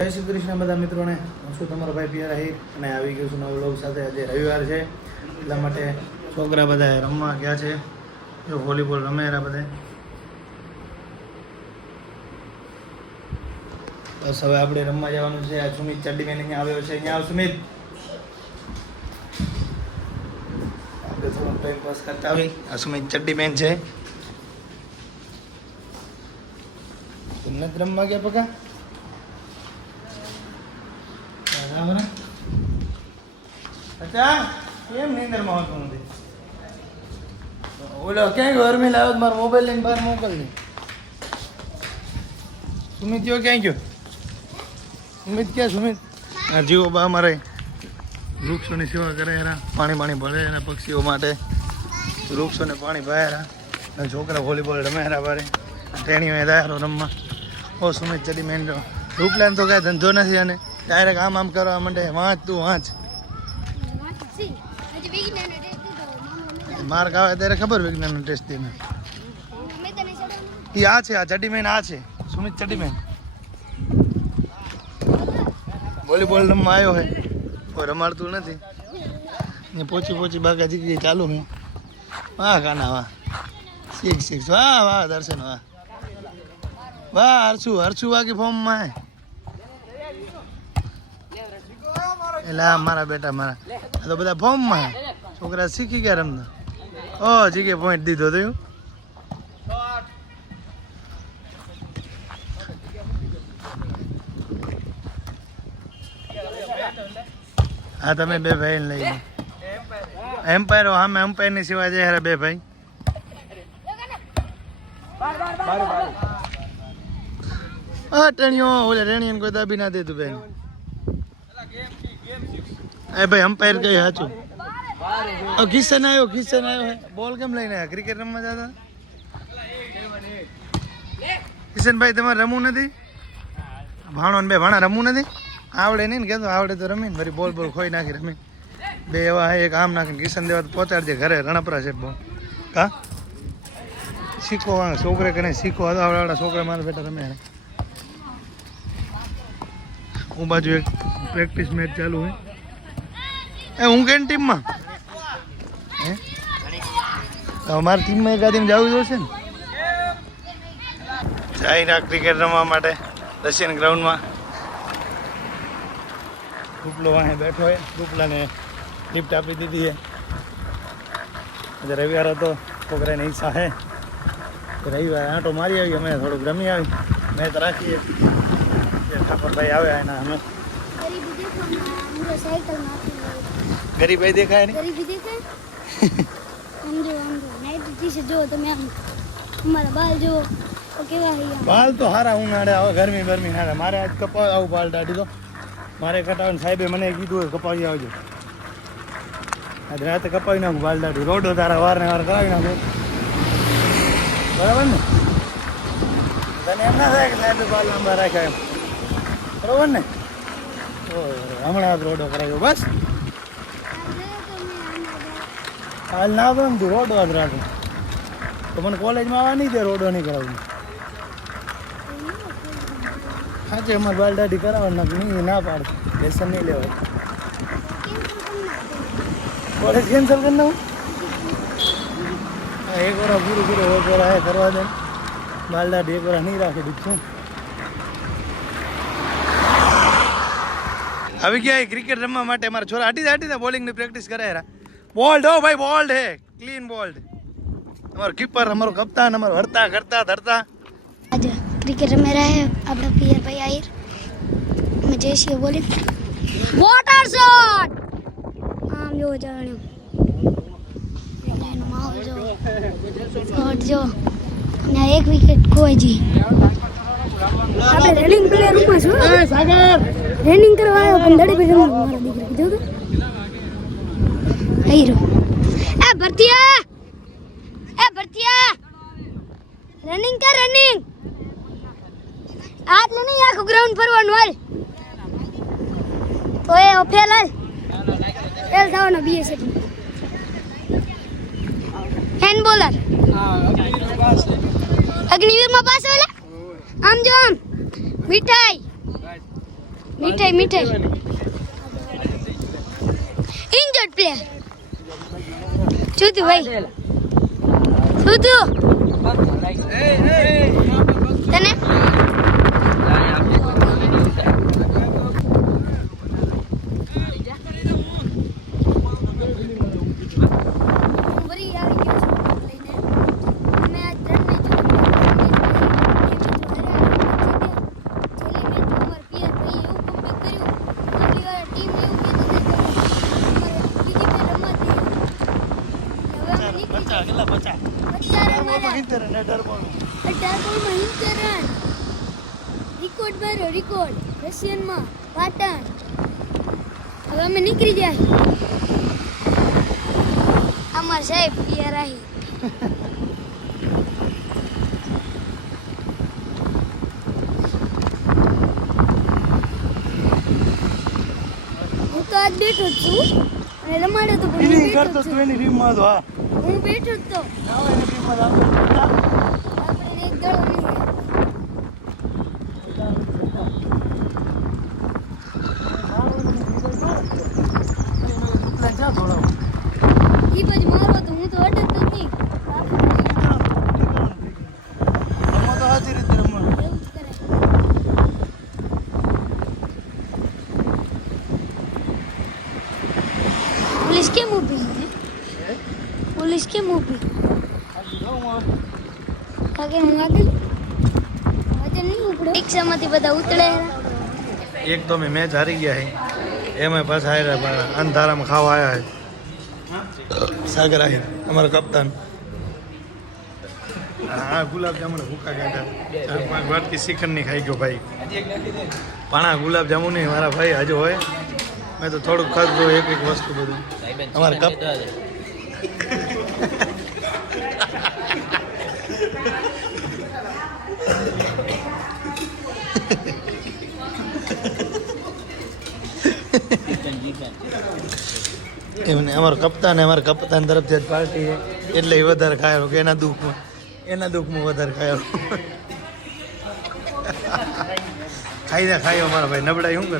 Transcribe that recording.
જય શ્રી કૃષ્ણ બધા મિત્રોને. હું છું તમારો ભાઈ પિયર આહિર અને આવી ગયો છું નવો વ્લોગ સાથે. આજે રવિવાર છે એટલા માટે છોકરા બધા રમવા ગયા છે. જો વોલીબોલ રમે એરા બધા. બસ હવે આપણે રમવા જવાનું છે. આ સુમિત ચડ્ડીબેન અહીંયા આવ્યો છે. અહીંયા આવ સુમિત. આપણે થોડો ટાઈમ પાસ કરતા આવી. આ સુમિત ચડ્ડીબેન છે. તમને જ રમવા ગયા પકા? અચ્છા કેમ નીંદરમાં હોતો નથી? ઓલો ક્યાં ગયો? અરમી લાવ્યો મારો મોબાઈલ લઈને બહાર મોકલની. સુમિત ગયો ક્યાં ગયો? સુમિત ક્યાં? સુમિત આ જીવો બા અમારે વૃક્ષોની સેવા કરે એરા. પાણી ભરે એના પક્ષીઓ માટે વૃક્ષોને પાણી પાયા. અને છોકરા વોલીબોલ રમે એરા બારે ટેણીઓ દાયરો રમવા. ઓ સુમિત ચડી મેન રૂપલાન તો કાંઈ ધંધો નથી અને ડાયરેક્ટ આમ કરવા માંડે. વાંચ તું વાંચ. માર્ક આવે ત્યારે ખબર વિજ્ઞાનનો ટેસ્ટ દઈને. એ આ છે, આ ચડીમેન આ છે સુમિત ચડીમેન. વોલીબોલ રમવા આવ્યો હે, કોઈ રમાડતું નથી. ને પોચી બાકા જીકી ચાલુ હું. વાહ કાના વાહ. શીખ વાહ વાહ દર્શન વાહ વાહ. હરસુ વાગી ફોર્મમાં હે. એટલે મારા બેટા મારા આ તો બધા ફોર્મમાં હે. છોકરા શીખી ગયા રમતા. ઓ જીકે પોઈન્ટ દીધો તો એવું. હા તમે બે ભાઈ લઈ લો. એમ્પાયરો સામે એમ્પાયરની સિવાય જાય બે ભાઈ. હા ટેણીઓ ઓલે રેણીને કોઈ દાબી ના દે તું બેન. એ ભાઈ અમ્પાયર કઈ સાચું. કિશન આવ્યો હે. બોલ કેમ લઈને આવ્યા? ક્રિકેટ રમવા જતા કિશનભાઈ? તમારે રમવું નથી? ભાણો ને બે ભાણા રમવું નથી? આવડે નહીં ને? કહેતો આવડે તો રમીને ફરી બોલ ખોઈ નાખી રમી. બે એવા હે, એક આમ નાખીને કિશન દેવા તો પહોંચાડજે ઘરે. રણપરા છે બહુ કા શીખો છોકરે કને શીખો. આવડા છોકરા મારા બેટા રમે. હું બાજુ એક પ્રેક્ટિસ મેચ ચાલુ હોય. હું કેની ટીમમાં હે? અમારી ટીમમાં એક આદમી જવું જોશે ને. ચાઇના ક્રિકેટ રમવા માટે રશિયન ગ્રાઉન્ડમાં. રૂપલો વાહે બેઠો હોય. રૂપલાને લિફ્ટ આપી દીધી છે. આજે રવિવાર હતો, છોકરાની ઈચ્છા છે રવિવારે આંટો મારી આવી. અમે થોડુંક રમી આવી. મેચ રાખીએ. ઠાકોરભાઈ આવે એના અમે ગરીબાઈ દેખાય ને. બાલ તો હારા ઉનાળે આવે, ગરમી નાડે. મારે આજ કપાવ આવું બાલ દાઢી તો મારે કટાવે. સાહેબે મને કીધું કપાવી આવજો. આજ રાતે કપાવી નાખું બાલ દાઢી. રોડો તારા વાર કરાવી નાખું. બરાબર ને? તને એમ ના થાય કે સાહેબે બાલ લાંબા રાખ્યા એમ. બરાબર ને? હમણાં જ રોડો કરાવ્યો બસ. હાલ ના તો એમ તું રોડો જ રાખું તો મને કોલેજમાં આવવા નહીં દે. રોડો નહીં કરાવું. સાચે અમારે બાલ દાઢી કરાવવા નહીં ના પાડે. લેસન નહીં લેવાય. કોલેજ કેન્સલ કરી નાખું. એક વાર પૂરું એક વાર કરવા દે. બાલ દાઢી એક વાર નહીં રાખી દીધું. આવી ગયા ક્રિકેટ રમવા માટે. મારા છોરા હાટી બોલિંગની પ્રેક્ટિસ કરે. બોલ્ડ હો ભાઈ, બોલ્ડ હે, ક્લીન બોલ્ડ. અમારો કીપર, અમારો કપ્તાન, અમારો હરતા કરતા ધરતા. આજે ક્રિકેટ રમે રહ્યા હે આપણા પિયર ભાઈ આહિર. અમે જઈશું બોલિંગ. વોટર શોટ આમ જો જાણ્યું એનો માહોલ જો શોટ જો. અને એક વિકેટ ખોવાઈ. આપણે રનિંગ પ્લેયર રૂમમાં છું. સાગર રનિંગ કરવા આવ્યો પણ દડી પડી મારા દીકરા કીધું તો હીરો. એ ભરતિયા રનિંગ કર. રનિંગ આટલું નહીં, આખું ગ્રાઉન્ડ ફરવાનું. હાલ તો એ ફેલ હાલ ફેલ થવાનો. BSF હેન્ડ બોલર અગ્નિવીરમાં પાસ. ઓલા આમ જો આમ મીઠાઈ મીઠાઈ મીઠાઈ ઇન્જર્ડ પ્લેયર છૂતું ભાઈ છૂતું તને રેકોર્ડ રશિયનમાં પાટણ હવે અમે નીકળી જાય અમાર સાહેબ પિયર આહી હું તો આજ બેઠો જ છું અને રમાડ્યો તો પણ હું બેઠો જ છું. એની રીમમાં તો હા હું બેઠો જ તો એની રીમમાં આપણે આપણે એક દડો નહીં ઈ બાજુ મારો તો હું તો અડક જ નહીં તો સાચી રીતે રમવાનું એવું જ કરે પોલીસ કેમ ઊભી છે પોલીસ કેમ ઊભી કાકે હું આગળ વજન નહીં ઉપડે રિક્ષામાંથી બધા ઉતરે એક તો મેચ હારી ગયા છે એમાં પાછા આવ્યા અંધારામાં ખાવા આવ્યા છે સાગર આહિર અમારા કપ્તાન હા ગુલાબ જામુન ભૂકા કાઢ્યા 4-5 વાટકી શ્રીખંડ ની ખાઈ ગયો ભાઈ પણ આ ગુલાબ જામુન નહીં મારા ભાઈ હજુ હોય મેં તો થોડુંક ખાધું એક વસ્તુ બધું અમારા કપ એમને અમારા કપ્તાન તરફથી જ પાર્ટી છે એટલે એ વધારે ખાયેલો કે એના દુઃખમાં વધારે ખાયેલો ખાઈ દે ખાયો મારા ભાઈ નબળાઈ શું કરે